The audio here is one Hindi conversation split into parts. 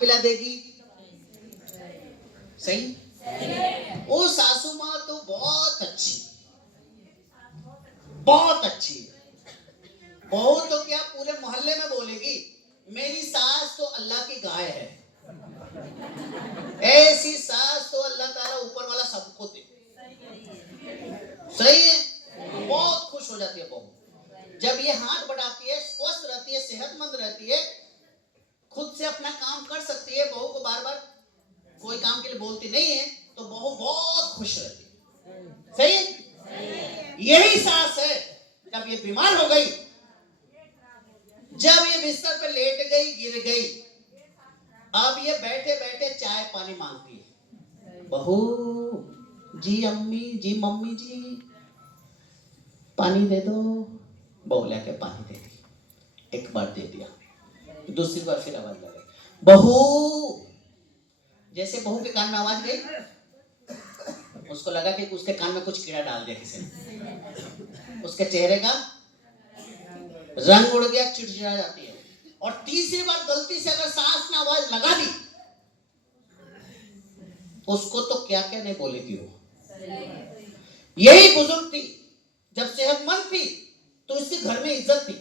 पिला देगी। सही। वो सासू माँ तो बहुत अच्छी है। बहू तो क्या पूरे मोहल्ले में बोलेगी मेरी सास तो अल्लाह की गाय है। ऐसी सास तो अल्लाह ताला ऊपर वाला सबको दे। सही है। बहुत खुश हो जाती है बहू जब ये हाथ बढ़ाती है, स्वस्थ रहती है, सेहतमंद रहती है, खुद से अपना काम कर सकती है, बहू को बार बार कोई काम के लिए बोलती नहीं है, तो बहू बहुत खुश रहती है। सही। यही सास है जब ये बीमार हो गई, जब ये बिस्तर पे लेट गई, गिर गई, अब ये बैठे बैठे चाय पानी मांगती है। बहू जी, अम्मी जी, मम्मी जी, पानी दे दो। बहू लेके पानी दे दी। एक बार दे दिया, दूसरी बार फिर आवाज लगे बहू। जैसे बहू के कान में आवाज गई, उसको लगा कि उसके कान में कुछ कीड़ा डाल दिया किसी ने। उसके चेहरे का रंग उड़ गया, चिड़चिड़ा जाती है। और तीसरी बार गलती से अगर सास ने आवाज लगा दी, उसको तो क्या क्या नहीं बोली थी वो। यही बुजुर्ग थी, जब सेहतमंद थी तो इसके घर में इज्जत थी,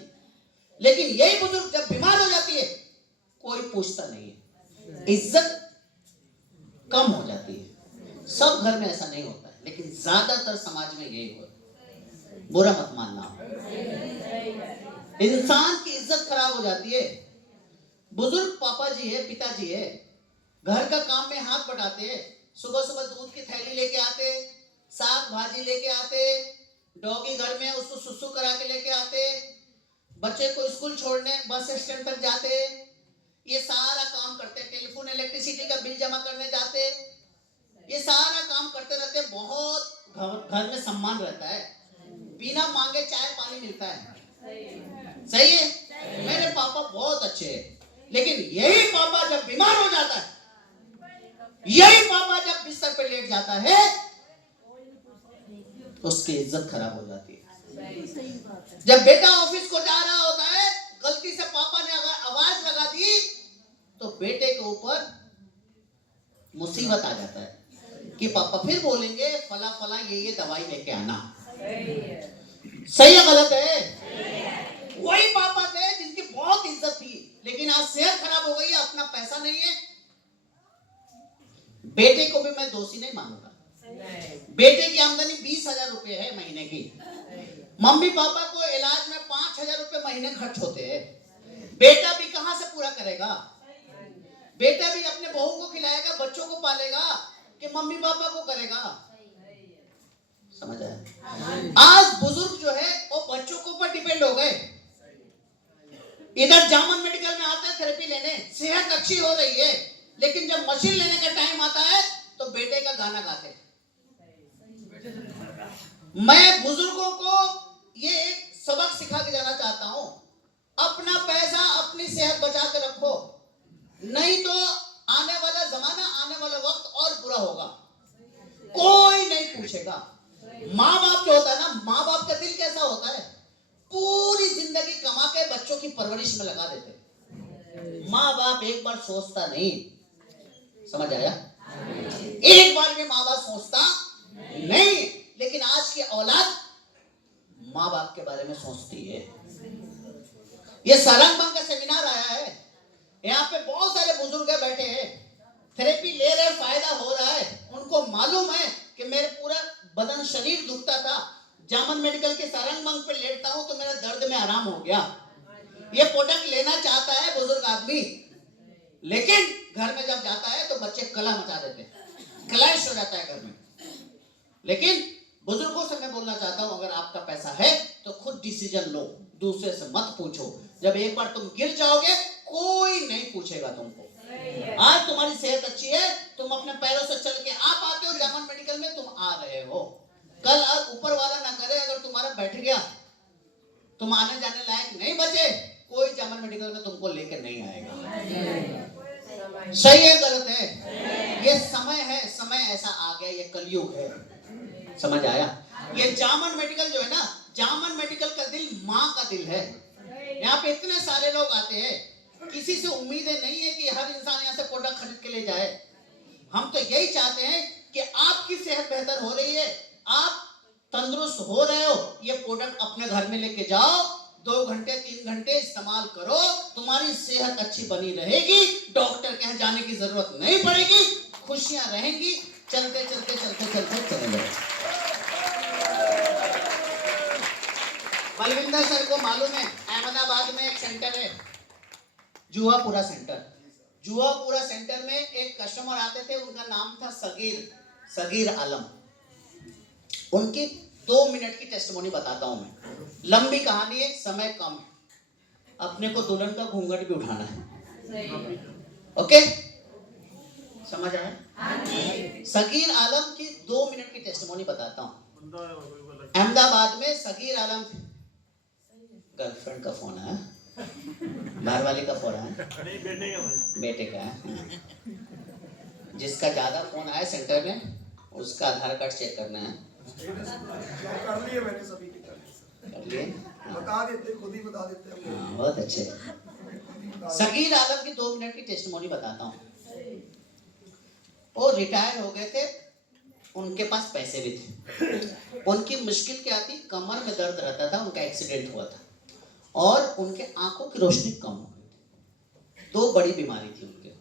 लेकिन यही बुजुर्ग जब बीमार हो जाती है कोई पूछता नहीं है, इज्जत कम हो जाती है। सब घर में ऐसा नहीं होता है, लेकिन ज्यादातर समाज में यही होता है। बुरा मत मानना, इंसान की इज्जत खराब हो जाती है। बुजुर्ग पापा जी है, पिताजी है, घर का काम में हाथ बटाते हैं, सुबह सुबह दूध की थैली लेके आते, साग भाजी लेके आते, डॉगी घर में उसको सुसु करा के लेके आते, बच्चे को स्कूल छोड़ने बस स्टैंड तक जाते, ये सारा काम करते, टेलीफोन इलेक्ट्रिसिटी का बिल जमा करने जाते, ये सारा काम करते रहते। बहुत घर में सम्मान रहता है, बिना मांगे चाय पानी मिलता है। सही है। मेरे पापा बहुत अच्छे हैं, लेकिन यही पापा जब बीमार हो जाता है, यही पापा जब बिस्तर पे लेट जाता है, उसकी इज्जत खराब हो जाती है। जब बेटा ऑफिस को जा रहा होता है, गलती से पापा ने अगर आवाज लगा दी तो बेटे के ऊपर मुसीबत आ जाता है कि पापा फिर बोलेंगे फला फला ये दवाई लेके आना। सही है गलत है? वही पापा थे जिनकी बहुत इज्जत थी, लेकिन आज सेहत खराब हो गई है, अपना पैसा नहीं है। बेटे को भी मैं दोषी नहीं मानूंगा। बेटे की आमदनी 20,000 रुपए है महीने की, मम्मी पापा को इलाज में 5,000 रुपए महीने खर्च होते हैं। बेटा भी कहां से पूरा करेगा? बेटा भी अपने बहू को खिलाएगा, बच्चों को पालेगा, कि मम्मी पापा को करेगा? समझ आया? आज बुजुर्ग जो है वो बच्चों के ऊपर डिपेंड हो गए। इधर जामन मेडिकल में आते हैं थेरेपी लेने, सेहत अच्छी हो रही है, लेकिन जब मशीन लेने का टाइम आता है तो बेटे का गाना गाते। मैं बुजुर्गों को ये एक सबक सिखा के जाना चाहता हूं, अपना पैसा अपनी सेहत बचा के रखो, नहीं तो आने वाला जमाना, आने वाला वक्त और बुरा होगा। कोई नहीं पूछेगा। माँ बाप जो होता है ना, माँ बाप का दिल कैसा होता है, पूरी जिंदगी कमा के बच्चों की परवरिश में लगा देते। माँ बाप एक बार सोचता नहीं। समझ आया? एक बार भी माँ बाप सोचता नहीं, लेकिन आज की औलाद माँ बाप के बारे में सोचती है। ये सारंग का सेमिनार आया है, यहाँ पे बहुत सारे बुजुर्ग बैठे हैं, थेरेपी ले रहे, फायदा हो रहा है। उनको मालूम है कि मेरे पूरा बदन शरीर दुखता था, जामन मेडिकल के सारंग पे लेटता हूं तो मेरा दर्द में आराम हो गया। ये प्रोडक्ट लेना चाहता है बुजुर्ग आदमी, लेकिन घर में जब जाता है तो बच्चे कला मचा देते हैं, क्लैश हो जाता है घर में। लेकिन बुजुर्गों से मैं बोलना चाहता हूं, अगर आपका पैसा है तो खुद डिसीजन लो, दूसरे से मत पूछो। जब एक बार तुम गिर जाओगे कोई नहीं पूछेगा तुमको। आज तुम्हारी सेहत अच्छी है, तुम अपने पैरों से चल के आ पाते हो, जामन मेडिकल में तुम आ रहे हो। कल ऊपर वाला ना करे अगर तुम्हारा बैठ गया, तुम आने जाने लायक नहीं बचे, कोई जामन मेडिकल में तुमको लेकर नहीं आएगा। सही है गलत है? ये समय है, समय ऐसा आ गया, ये कलयुग है। समझ आया? ये जामन मेडिकल जो है ना, जामन मेडिकल का दिल माँ का दिल है। यहाँ पे इतने सारे लोग आते हैं, किसी से उम्मीदें नहीं है कि हर इंसान यहाँ से ले जाए। हम तो यही चाहते हैं कि आपकी सेहत बेहतर हो रही है, आप तंदुरुस्त हो रहे हो, ये प्रोडक्ट अपने घर में लेके जाओ, 2 घंटे 3 घंटे इस्तेमाल करो, तुम्हारी सेहत अच्छी बनी रहेगी, डॉक्टर के यहाँ जाने की जरूरत नहीं पड़ेगी, खुशियां रहेंगी, चलते चलते चलते चलते चले जाओ। बलविंदर सर को मालूम है अहमदाबाद में एक सेंटर है, जुहापुरा सेंटर। जुहापुरा सेंटर में एक कस्टमर आते थे, उनका नाम था सगीर आलम। उनकी 2 मिनट की टेस्टिमोनी बताता हूं मैं, लंबी कहानी है, समय कम है, अपने को दुल्हन का घूंघट भी उठाना है। ओके, समझ आया? सगीर आलम की 2 मिनट की टेस्टिमोनी बताता हूं। अहमदाबाद में सगीर आलम, गर्लफ्रेंड का फोन है, बाहर वाले का फोन है, बेटे का है। जिसका ज्यादा फोन आया सेंटर में उसका आधार कार्ड चेक करना है। कर लिए मैंने, सभी कर लिए, बता देते, खुद ही बता देते हैं। हाँ, बहुत अच्छे। सगीर आलम की 2 मिनट की टेस्टिमोनी बताता हूँ। वो रिटायर हो गए थे, उनके पास पैसे भी थे। उनकी मुश्किल क्या थी, कमर में दर्द रहता था, उनका एक्सीडेंट हुआ था और उनके आंखों की रोशनी कम हो गई थी। 2 बड़ी बीमारी थी उनके।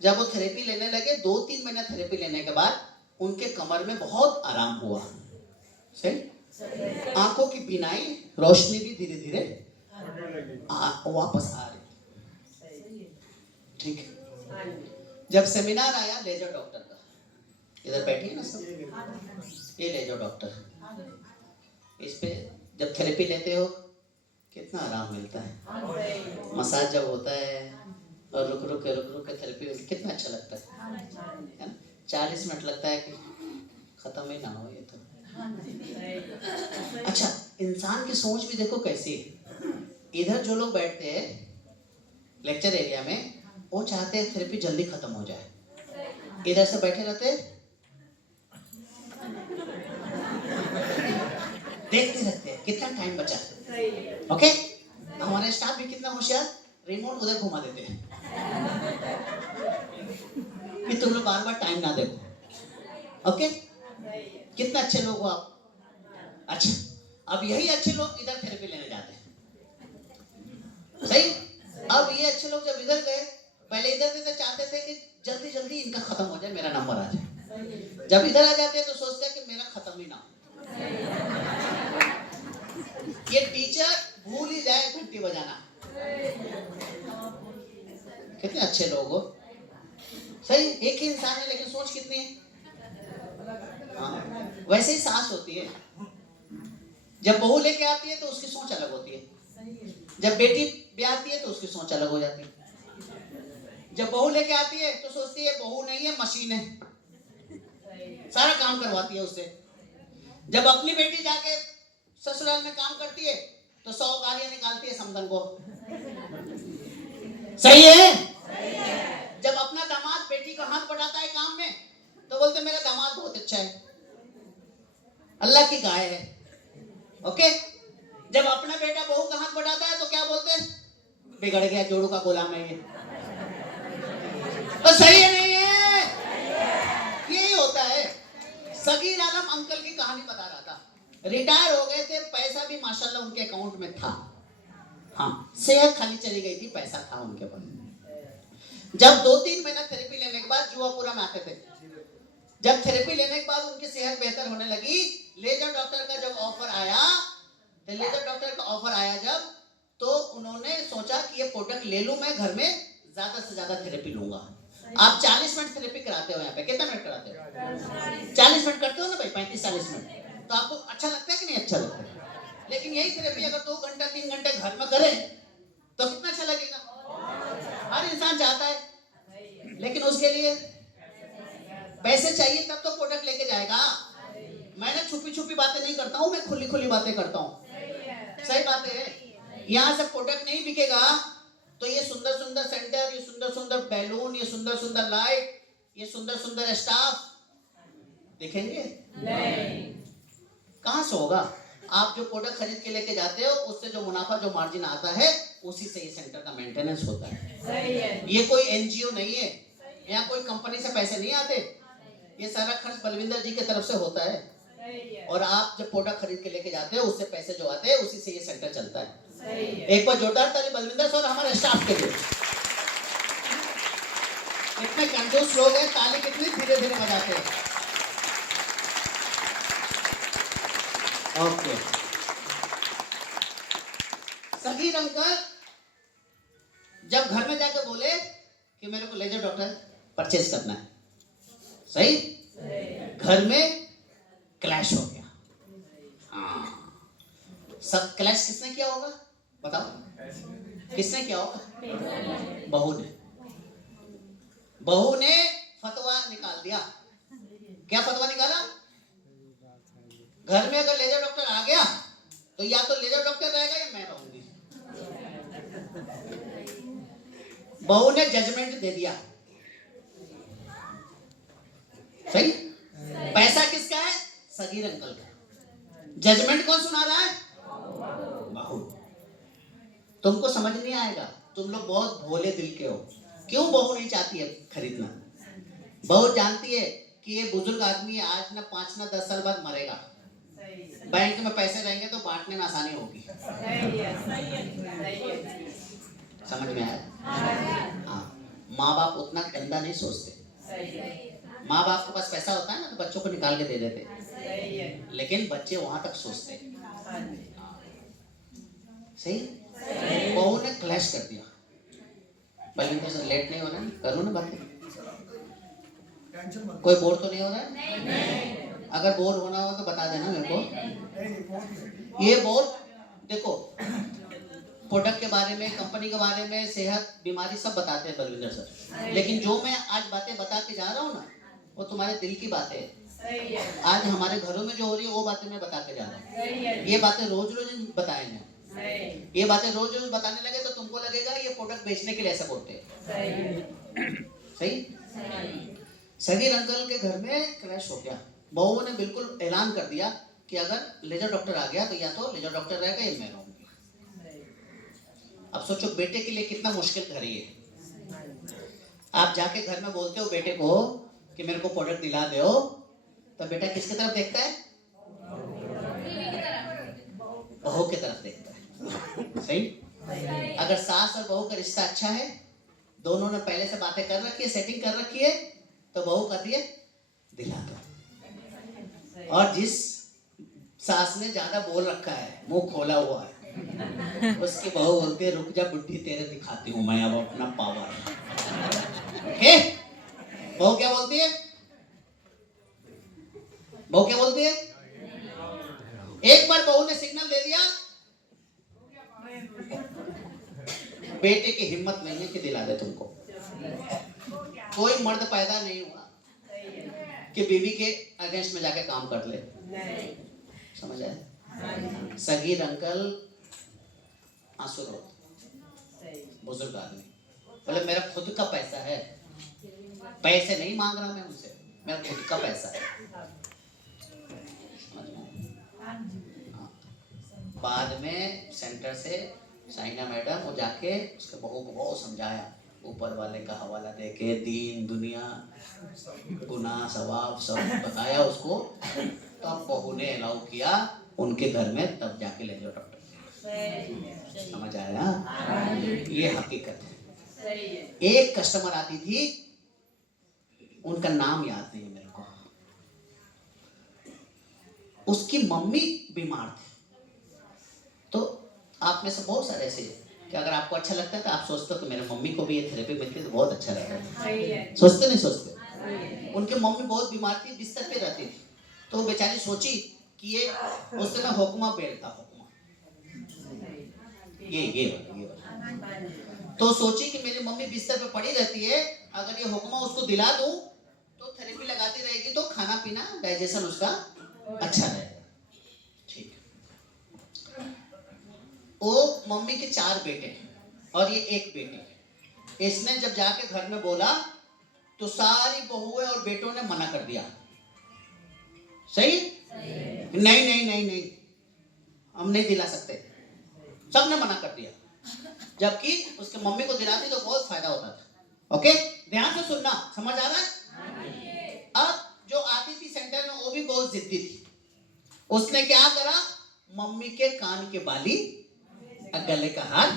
जब वो थेरेपी लेने लगे, 2-3 महीना थेरेपी लेने के बाद उनके कमर में बहुत आराम हुआ। सही, आंखों की बीनाई, रोशनी भी धीरे धीरे वापस आ रही। ठीक है। जब सेमिनार आया लेजर डॉक्टर का, इधर बैठी है ना सब, ये लेजर डॉक्टर, इस पे जब थेरेपी लेते हो कितना आराम मिलता है। मसाज जब होता है और रुक रुक के थेरेपी कितना अच्छा लगता है ना। 40 मिनट लगता है कि खत्म ही ना हो ये तो। अच्छा, इंसान की सोच भी देखो कैसी है। इधर जो लोग बैठते हैं लेक्चर एरिया में, वो चाहते हैं थेरेपी जल्दी खत्म हो जाए, इधर से बैठे रहते देखते रहते हैं कितना टाइम बचा। ओके, हमारे स्टाफ भी कितना होशियार, रिमोट उधर घुमा देते हैं कि तुम लोग बार बार टाइम ना देखो। ओके, कितना अच्छे लोग हो आप। अच्छा, अब यही अच्छे लोग इधर थेरेपी लेने जाते हैं। सही, अब ये अच्छे लोग जब इधर गए, पहले इधर थे तो चाहते थे कि जल्दी जल्दी इनका खत्म हो जाए, मेरा नंबर आ जाए। जब इधर आ जाते हैं तो सोचते हैं कि मेरा खत्म ही ना हो। ये टीचर भूल ही जाए घंटी बजाना। कितने अच्छे लोग हो। सही, एक ही इंसान है लेकिन सोच कितनी है। हाँ, वैसे ही सास होती है, जब बहू लेके आती है तो उसकी सोच अलग होती है, जब बेटी ब्याहती है तो उसकी सोच अलग हो जाती है। जब बहू लेके आती है तो सोचती है बहू नहीं है, मशीन है, सारा काम करवाती है उससे। जब अपनी बेटी जाके ससुराल में काम करती है तो 100 गालियां निकालती है समधन को। सही है? जब अपना दामाद बेटी का हाथ बढ़ाता है काम में तो बोलते मेरा दामाद बहुत अच्छा है, अल्लाह की गाय है। ओके, जब अपना बेटा बहू का हाथ बढ़ाता है तो क्या बोलते हैं, बिगड़ गया, जोड़ू का गुलाम है ये। तो सही है नहीं है? यही होता है। सगीर आलम अंकल की कहानी बता रहा था, रिटायर हो गए थे, पैसा भी माशाल्लाह उनके अकाउंट में था। हाँ, सेहत खाली चली गई थी, पैसा था उनके पास। जब 2-3 महीना थेरेपी लेने के बाद जुहापुरा में आते थे, जब थेरेपी लेने के बाद उनकी सेहत बेहतर होने लगी, लेजर डॉक्टर का जब ऑफर आया, तो लेजर डॉक्टर का ऑफर आया जब, तो उन्होंने सोचा कि ये प्रोडक्ट ले लूं, मैं घर में ज्यादा से ज्यादा थेरेपी लूंगा। आप 40 मिनट थेरेपी कराते हो, यहाँ पे कितना मिनट कराते हो? 40 मिनट करते हो ना भाई, 35-40 मिनट। तो आपको अच्छा लगता है कि नहीं अच्छा लगता है? लेकिन यही थेरेपी अगर 2 घंटा 3 घंटे घर में करें तो कितना अच्छा लगेगा। हर इंसान चाहता है, लेकिन उसके लिए पैसे चाहिए, तब तो प्रोडक्ट लेके जाएगा। मैंने छुपी छुपी बातें नहीं करता हूँ, मैं खुली खुली बातें करता हूँ। सही बात है। यहाँ से प्रोडक्ट नहीं बिकेगा तो ये सुंदर सुंदर सेंटर, ये सुंदर सुंदर बैलून, ये सुंदर सुंदर लाइट, ये सुंदर सुंदर स्टाफ दिखेंगे नहीं। कहाँ से होगा? आप जो प्रोडक्ट खरीद के लेके जाते हो, उससे जो मुनाफा, जो मार्जिन आता है, उसी से ये सेंटर का मेंटेनेंस होता है। सही है। ये कोई एनजीओ नहीं है, यहाँ कोई कंपनी से पैसे नहीं आते, ये सारा खर्च बलविंदर जी की तरफ से होता है। और आप जब प्रोडक्ट खरीद के लेके जाते हो, उससे पैसे जो आते हैं उसी से ये सेंटर चलता है। एक बार जोरदार ताली बलविंदर सर हमारे स्टाफ के लिए। इतने कंजूस लोग हैं, ताली कितनी धीरे धीरे बजाते हैं। ओके, सगीर अंकल जब घर में जाकर बोले कि मेरे को लेजर डॉक्टर परचेज करना है, सही, घर में क्लैश हो गया। हाँ, सब क्लैश किसने किया होगा बताओ, किसने किया होगा? बहू ने फतवा निकाल दिया। क्या फतवा निकाला? घर में अगर लेजर डॉक्टर आ गया तो या तो लेजर डॉक्टर रहेगा या मैं रहूंगी। बहू ने जजमेंट दे दिया, सही। पैसा किसका है? सगीर अंकल का। जजमेंट कौन सुना रहा है? बहू। तुमको समझ नहीं आएगा, तुम लोग बहुत भोले दिल के हो। क्यों बहू नहीं चाहती है खरीदना? बहू जानती है कि ये बुजुर्ग आदमी आज ना 5 ना 10 साल बाद मरेगा, बैंक में पैसे रहेंगे तो बांटने में आसानी होगी। समझ में आया? हाँ, माँ बाप उतना गंदा नहीं सोचते। माँ बाप के पास पैसा होता है ना तो बच्चों को निकाल के दे देते, लेकिन बच्चे वहां तक सोचते। सही। बहू ने क्लैश कर दिया। बलविंदर सर लेट नहीं होना, करो ना बातें। कोई बोर तो नहीं हो रहा है? अगर बोर होना हो तो बता देना मेरे को। ये बोर देखो, प्रोडक्ट के बारे में, कंपनी के बारे में, सेहत, बीमारी सब बताते हैं बलविंदर सर, लेकिन जो मैं आज बातें बता के जा रहा हूँ ना, वो तुम्हारे दिल की बातें हैं। आज हमारे घरों में जो हो रही है वो बातें मैं बता के जा रहा हूँ। ये बातें रोज रोज बताएंगे। ये बातें रोज रोज बताने लगे तो तुमको लगेगा ये प्रोडक्ट बेचने के लिए ऐसा बोलते हैं। सही। सगीर अंकल के घर में क्रैश हो गया। बहू ने बिल्कुल ऐलान कर दिया कि अगर लेजर डॉक्टर आ गया तो या तो लेजर डॉक्टर रहेगा या मैं रहूंगी। अब सोचो बेटे के लिए कितना मुश्किल घड़ी है। आप जाके घर में बोलते हो बेटे को कि मेरे को प्रोडक्ट दिला दो, तो बेटा किसकी तरफ देखता है? बहू की तरफ देखता है। सही। अगर सास और बहू का रिश्ता अच्छा है, दोनों ने पहले से बातें कर रखी है, सेटिंग कर रखी है, तो बहू कहती है दिला दो। और जिस सास ने ज्यादा बोल रखा है, मुंह खोला हुआ है, उसकी बहू बोलती है रुक जा बुड्ढी, तेरे दिखाती हूं मैं अब अपना पावर। ओके? बहू क्या बोलती है? बहू क्या बोलती है? एक बार बहू ने सिग्नल दे दिया, बेटे की हिम्मत नहीं है कि दिला दे तुमको। कोई मर्द पैदा नहीं हुआ कि बीवी के अगेंस्ट में जाके काम कर ले। समझ आए? सगीर अंकल आंसू रो, बुजुर्ग आदमी बोले मेरा खुद का पैसा है, पैसे नहीं मांग रहा मैं उनसे, मेरा खुद का पैसा है। बाद में सेंटर से साइना मैडम वो जाके उसके बहू को बहुत समझाया, ऊपर वाले का हवाला देके दीन दुनिया गुनाह सवाब सब बताया उसको, तब बहू ने अलाउ किया उनके घर में, तब जाके ले जाओ डॉक्टर। समझ आया? ये हकीकत है। एक कस्टमर आती थी, उनका नाम याद नहीं मेरे को, उसकी मम्मी बीमार थी। तो आप में से बहुत सारे ऐसे कि अगर आपको अच्छा लगता है तो आप सोचते हो कि मेरे मम्मी को भी ये थेरेपी मिलती है तो बहुत अच्छा लगता है। सोचते नहीं सोचते? उनके मम्मी बहुत बीमार थी, बिस्तर पे रहती थी, तो वो बेचारी सोची कि ये उस समय हुक्मा पेड़ था, हुक्मा ये वाला। तो सोची कि मेरी मम्मी बिस्तर पे पड़ी रहती है, अगर ये हुक्मा उसको दिला दूं तो थेरेपी लगाती रहेगी तो खाना पीना डाइजेशन उसका अच्छा रहेगा। ठीक। वो मम्मी के 4 बेटे और ये एक बेटी। इसने जब जाके घर में बोला तो सारी बहुएं और बेटों ने मना कर दिया। सही? नहीं नहीं नहीं नहीं, हम नहीं दिला सकते, सबने मना कर दिया। जबकि उसके मम्मी को दिलाती तो बहुत फायदा होता था, ओके, ध्यान से सुनना, समझ आ रहा है? अब जो आती थी सेंटर में वो भी बहुत जिद्दी थी। उसने क्या करा, मम्मी के कान के बाली और गले का हार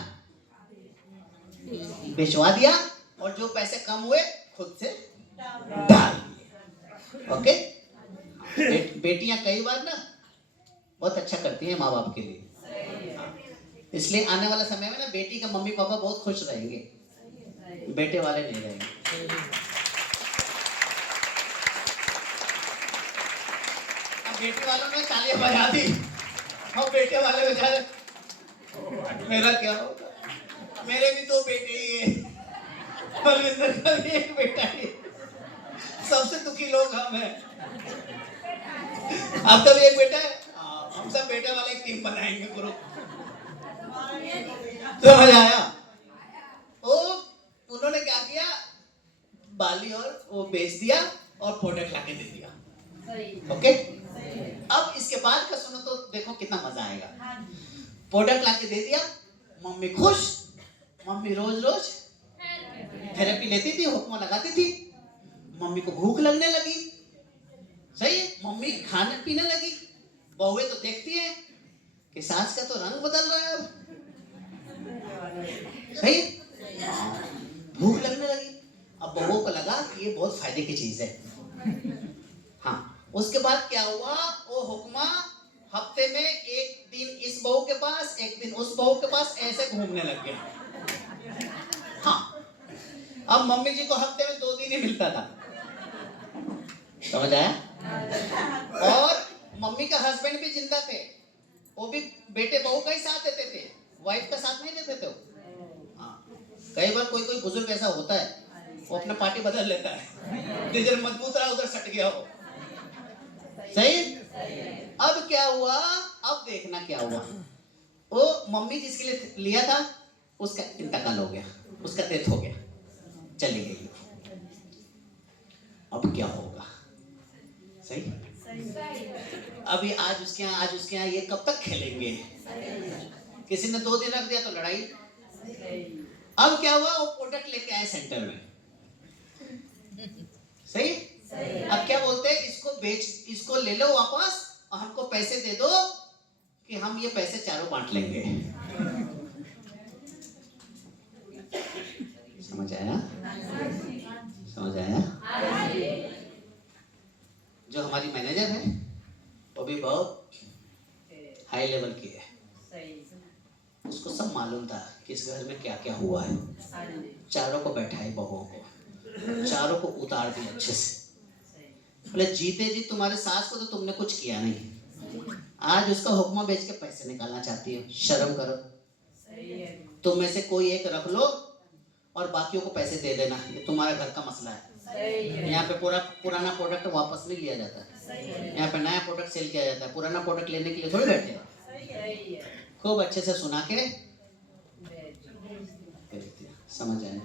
भिजवा दिया और जो पैसे कम हुए खुद से डाल दिए। ओके, बेटियां कई बार ना बहुत अच्छा करती हैं माँ बाप के लिए, इसलिए आने वाला समय में ना बेटी का मम्मी पापा बहुत खुश रहेंगे, बेटे वाले नहीं रहेंगे। अब बेटे वालों ने तालियां बजा दी और बेटे वाले बेचारे, मेरा क्या होगा, मेरे भी दो बेटे ही हैं, बलविंदर का भी एक बेटा ही, सबसे दुखी लोग हम हैं। आपका भी एक बेटा है, हम सब बेटे वाले एक टीम बनाएंगे ग्रुप। समझ आया? वो उन्होंने क्या किया, बाली और वो बेच दिया और प्रोडक्ट लाके दे दिया। ओके, अब इसके बाद का सुनो तो देखो कितना मजा आएगा। प्रोडक्ट लाके दे दिया, मम्मी खुश, मम्मी रोज रोज थेरेपी लेती थी, हुक्म लगाती थी, मम्मी को भूख लगने लगी, सही है, मम्मी खाने पीने लगी। बहुएं तो देखती है कि सास का तो रंग बदल रहा है अब, सही, भूख लगने लगी। अब बहुओं को लगा कि ये बहुत फायदे की चीज है। हाँ, उसके बाद क्या हुआ, वो हुक्मा हफ्ते में एक दिन इस बहू के पास, एक दिन उस बहू के पास, ऐसे घूमने लग गया। हाँ, अब मम्मी जी को हफ्ते में 2 दिन ही मिलता था। समझ आया? और मम्मी का हस्बैंड भी जिंदा थे, वो भी बेटे बहू का ही साथ देते थे, वाइफ का साथ नहीं देते थे। हाँ, कई बार कोई कोई बुजुर्ग ऐसा होता है, वो अपना पार्टी बदल लेता है, जिधर मजबूत रहा उधर सट गया हो, सही? अब क्या हुआ, अब देखना क्या हुआ, वो मम्मी जिसके लिए लिया था उसका इंतकाल हो गया, उसका डेथ हो गया, चली गई। अब क्या होगा, सही? अभी आज उसके यहाँ ये कब तक खेलेंगे? किसी ने 2 दिन रख दिया तो लड़ाई। अब क्या हुआ, वो प्रोडक्ट लेके आए सेंटर में, सही? अब क्या बोलते हैं, इसको ले लो वापस और हमको पैसे दे दो कि हम ये पैसे चारों बांट लेंगे। समझ आया? समझ आया? जो हमारी मैनेजर है वो भी बहुत हाई लेवल की है, उसको सब मालूम था कि इस घर में क्या क्या हुआ है। चारों को बैठाए, बहुओं को चारों को उतार दिया अच्छे से, बोले जीते जी तुम्हारे सास को तो तुमने कुछ किया नहीं, आज उसका हुक्मा बेच के पैसे निकालना चाहती हो, शर्म करो। तुम में से कोई एक रख लो और बाकियों को पैसे दे देना, ये तुम्हारा घर का मसला है। यहाँ पे पुराना प्रोडक्ट वापस नहीं लिया जाता है, यहाँ पे नया प्रोडक्ट सेल किया जाता है, पुराना प्रोडक्ट लेने के लिए थोड़ी बैठे। खूब अच्छे से सुना के, समझ आया?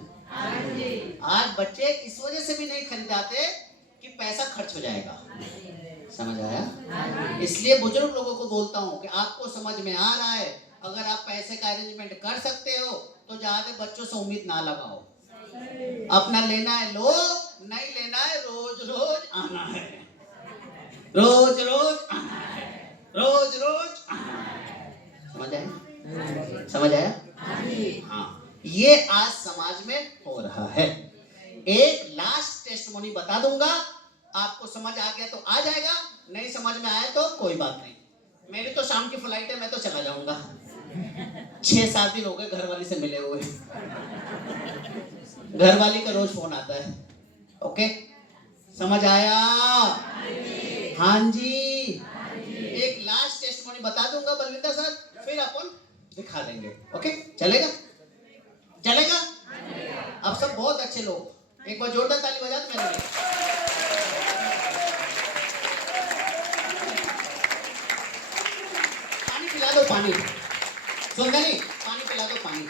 आज बच्चे इस वजह से भी नहीं खरीदाते कि पैसा खर्च हो जाएगा। समझ आया? इसलिए बुजुर्ग लोगों को बोलता हूँ कि आपको समझ में आ रहा है, अगर आप पैसे का अरेंजमेंट कर सकते हो तो ज्यादा बच्चों से उम्मीद ना लगाओ। अपना लेना है लो, नहीं लेना है रोज रोज आना है, रोज रोज आना है, रोज रोज आना है। समझ आया? समझ आया? हाँ, ये आज समाज में हो रहा है। एक लास्ट टेस्टमोनी बता दूंगा, आपको समझ आ गया तो आ जाएगा, नहीं समझ में आया तो कोई बात नहीं। मेरी तो शाम की फ्लाइट है, मैं तो चला जाऊंगा। 6-7 दिन हो गए घर वाली से मिले हुए, घर वाली का रोज फोन आता है। ओके, समझ आया? हाँ जी, एक लास्ट टेस्टमोनी बता दूंगा बलविंदर सर, फिर अपन दिखा देंगे। ओके, चलेगा? चलेगा? अब सब बहुत अच्छे लोग, एक बार जोरदार ताली बजा दो मेरे लिए। पानी पिला दो, पानी सुंदरी, पानी पिला दो, पानी।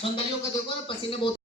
सुंदरियों को देखो ना, पसीने बहुत